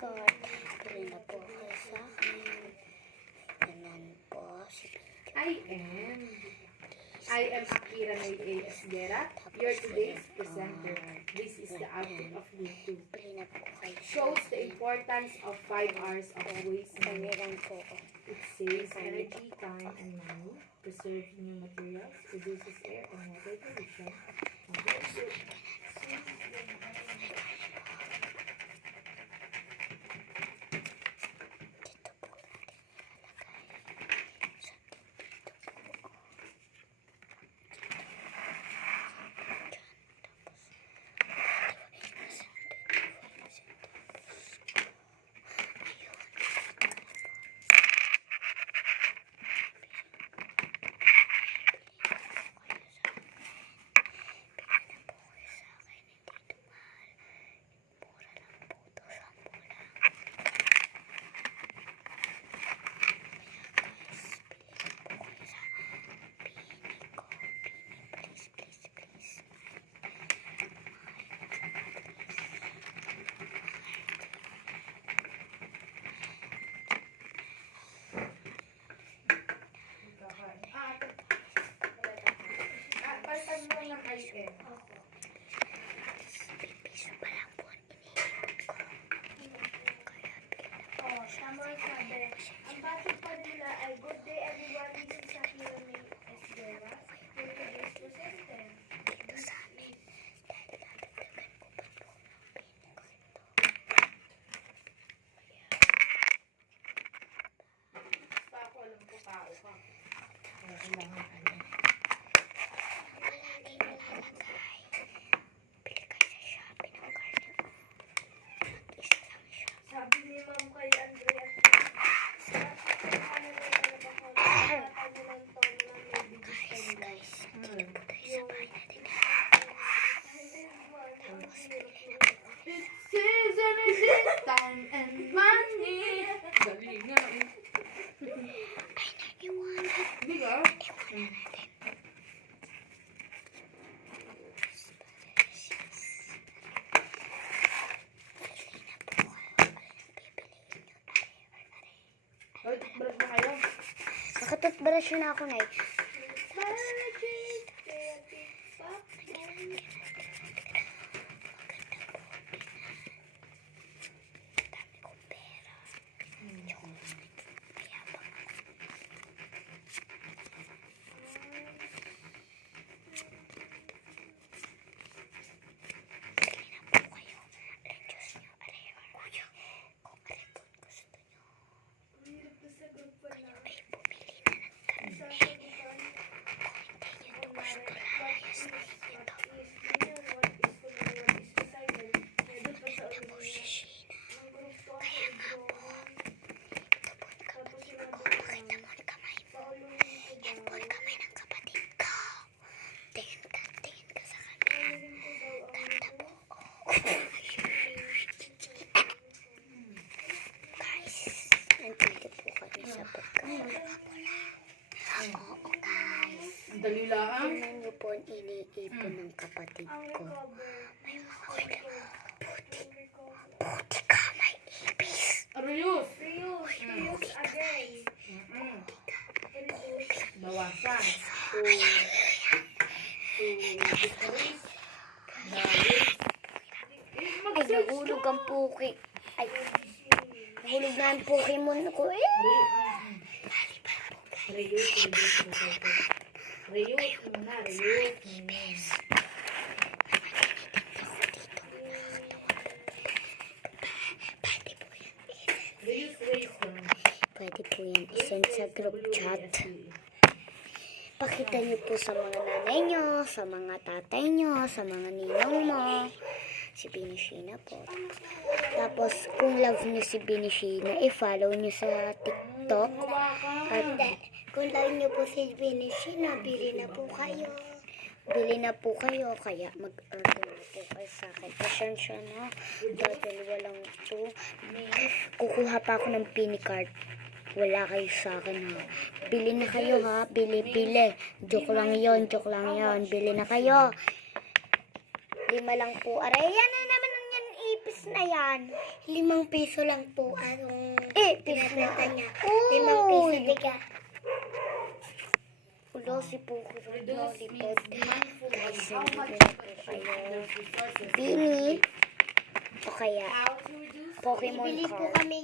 card. Pili na po kayo sa akin. Ganun po si I am Akira May Esguera, your today's presenter. This is the output of YouTube. Pili na po kayo. Shows the importance of 5 hours of wasting. Ganyan po. It saves energy, time, and money, preserves new materials, reduces air and water pollution. Piso pa lang po ang iniipon ko. Oh, tama ang sabi. Ang bakit pa nila ay good day everyone. This is Akira May Esguera. Your today's presenter. Dito sa amin. Dahil natagdagan ko pa po ng pin ko ito. Ako alam ko tao ka. Palagi nilalagay. Bili kayo sa Shopee ng card niyo. Mag-isa lang siya. Sabi ni Ma'am kay Andrea. Guys, dito po tayo sa bahay natin. Tapos, bili na po kayo. It's energy, time, and money. Dali nga eh. Ay, naiwanan. Hindi ka? Iwanan natin. Ay, balas na kayo. Nakatutbrush na ako, Nay. Dami kong pera. Tsaka, mayabang ako. Bili na po kayo. Aling Diyos niyo, aling kuya. Kung aling po gusto niyo, kayo ay bumili na ng karne. Kung hindi niyo ito gusto, lalayas na inyo to. Na po si Sheena. Kaya nga po, ito po ang kapatid ko. Pakita mo ang kamay mo. Yan po ang kamay ng kapatid ko. Tingin ka sa camera. Tanda po. Guys, nandito po kami sa pagkain. Oo, guys. Ang dali lang. Tingnan niyo po ang iniipon ng kapatid ko. May mga puti ka, may ibis. Arayos. Reuse again. Bawasan. To decrease. Dahil. Ay, nahulog ang puki. Ay, nahulog na ang puki mo ko eh. Reuse muna. Pwede po yan isend sa group chat. Pakita niyo po sa mga nanay niyo, sa mga tatay niyo, sa mga ninong mo. Si Binishina po. Tapos, kung love niyo si Binishina, i-follow niyo sa TikTok. At kung love niyo po si Binishina, bili na po kayo. Kaya mag-order na po kayo sa akin. Pasensya na. Dahil walang ito. Kukuha pa ako ng pin card. Wala kayo sa akin ha. Bili na kayo ha. Bili. Joke lang yon. Bili na kayo. 5 lang po. Aray, yan na naman ang yan manipis na yan. 5 piso lang po anong Piso na. pinapenta niya. Uy. 5 piso tiga. Ulo si Puko. Reduce Lipod. means be mindful of how much Guys, you kayo. there's resources. Bini. O kaya, How to reduce? Pokemon Bili po card. kami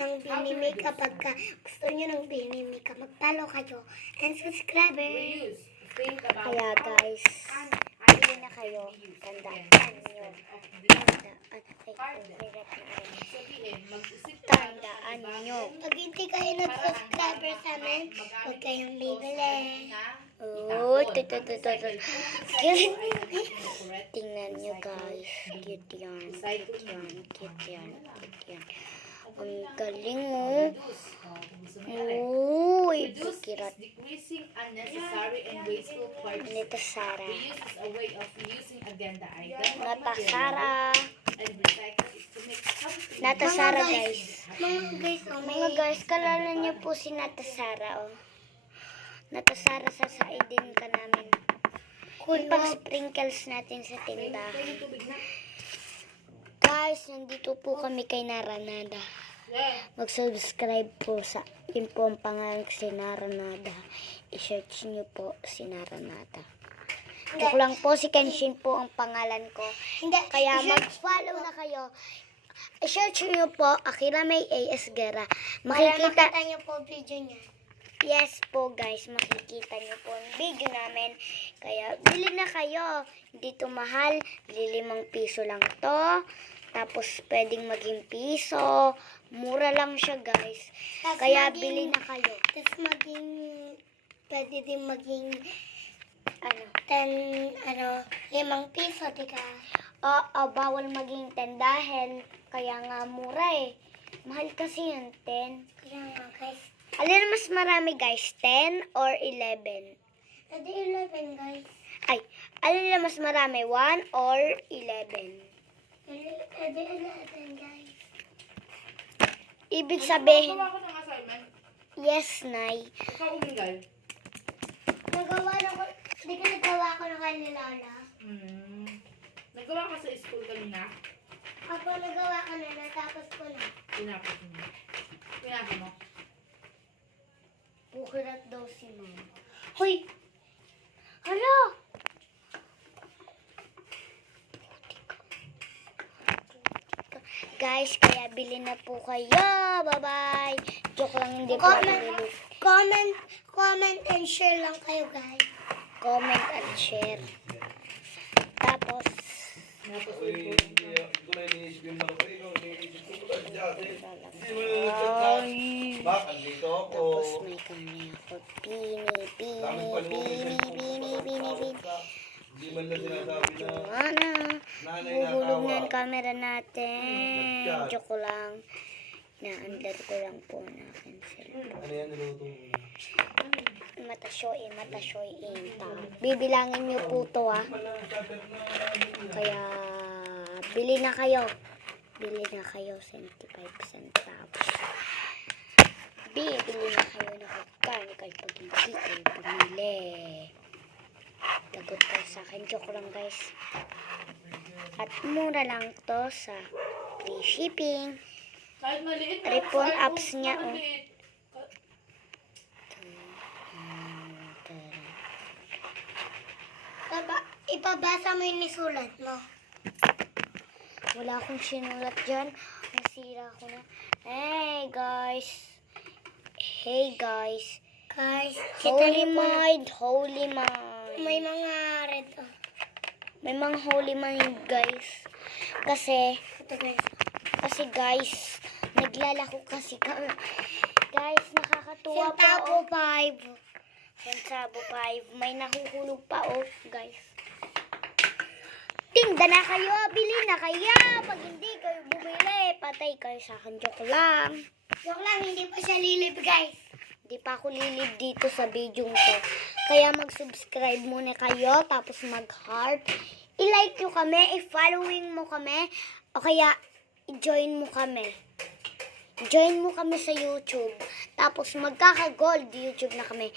ng Binimi kapag gusto nyo ng Binimi ka. Mag-follow kayo. And subscriber. Reuse. Think about Kaya how guys, can bili na kayo. Tandaan nyo. of the Tandaan. Ay, hirap na rin. sabihin, mag-isip ka Tandaan nyo. Pag hindi kayo nag-subscriber sa amin, huwag kayong bibili. Oh, tingnan nyo guys. Cute yan. Cute yan. Cute yan. Cute yan. Ang galing oh. Uy, Reduce is bukirat. decreasing unnecessary and wasteful purchases. Nito Sara. Reuse is a way of reusing agenda item Nata Sara. and recycle is to make something. Nata Sara guys. Mga guys, oh, may Mga guys, kalala niyo po si Nata Sara oh. Nata Sara, sasaidin ka namin. Yung pag-sprinkles natin sa tinda. Guys, nandito po kami kay Naranada. Mag-subscribe po sa yun po ang pangalan ko si Naranada. I-search niyo po si Naranada. Joke lang po, si Kenshin po ang pangalan ko. Hindi. Kaya mag-follow na kayo. I-search niyo po Akira May A.S. Guerra. Para Makikita, makita niyo po video niya. yes po guys, makikita niyo po ang video namin. Kaya bili na kayo. Hindi to mahal. 5 piso lang to. Tapos pwedeng maging piso. Mura lang siya guys. Tas Kaya maging- bili na kayo. Tapos pwede din maging Ano? 5 piso, tika. Bawal maging 10 dahil kaya nga mura eh. Mahal kasi yung 10. Kaya nga guys. Alin mas marami guys? 10 or 11? Pwede 11 guys. Ay, alin na mas marami? 1 or 11? Pwede 11 guys. Ibig sabihin, Gawa ko ng assignment. yes, Nay. Ikaw umingal. Hindi ko nagawa ko na kay Lola. Nagawa ka sa school kanina. Ako nagawa ko na, natapos ko na. Pinapos mo. Pinapos mo. Bukirat daw si Mom. Hoy! Hala! Guys, kaya bili na po kayo. Bye-bye. Joke lang, hindi po ako nililip. Comment and share lang kayo guys. Comment at share. Tapos, Pinapos mo. Bakit dito ako? tapos may kami ako. Pini. Hindi man lang sinasabi na Ano? nanay Huhulog na natawa. ang camera natin. Joke lang. Na-under ko lang po na akin sila. Ano yan niluto mo? Matasyoy. Bibilangin niyo po to ah. Kaya, bili na kayo. 75 centavos. Bibili na kayo na kagkani kahit pag hindi kayo bumili. Lagot kayo sa akin. Joke lang guys. At mura lang to sa free shipping. Kahit maliit. Ripon kahit apps niya, oh. maliit. Ipabasa mo yung nisulat mo. Wala akong sinulat dyan. Nasira ko na. Hey guys. Guys, Holy niyo po na- Mind. Holy Mind. may mga red. Oh. May mga Holy Mind guys. Kasi Ito guys. guys, naglalako kasi kami. Guys, nakakatuwa Centavo pa. 5. Centavo 5. May nahuhulog pa oh, guys. Tinda na kayo, bili na kayo. Pag hindi kayo bumili, patay kayo sa akin. Joke lang. Joke lang, hindi pa siya lilib guys. Hindi pa ako lilib dito sa video to. Kaya mag-subscribe muna kayo, tapos mag-heart. I-like nyo kami, i-following mo kami, o kaya i-join mo kami. Join mo kami sa YouTube. Tapos magkaka-gold YouTube na kami.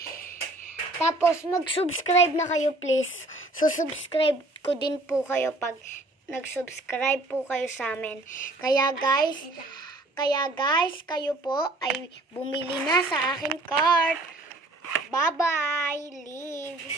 Tapos mag-subscribe na kayo please. So subscribe ko din po kayo pag nag-subscribe po kayo sa amin. Kaya guys, kayo po ay bumili na sa aking cart. Bye-bye!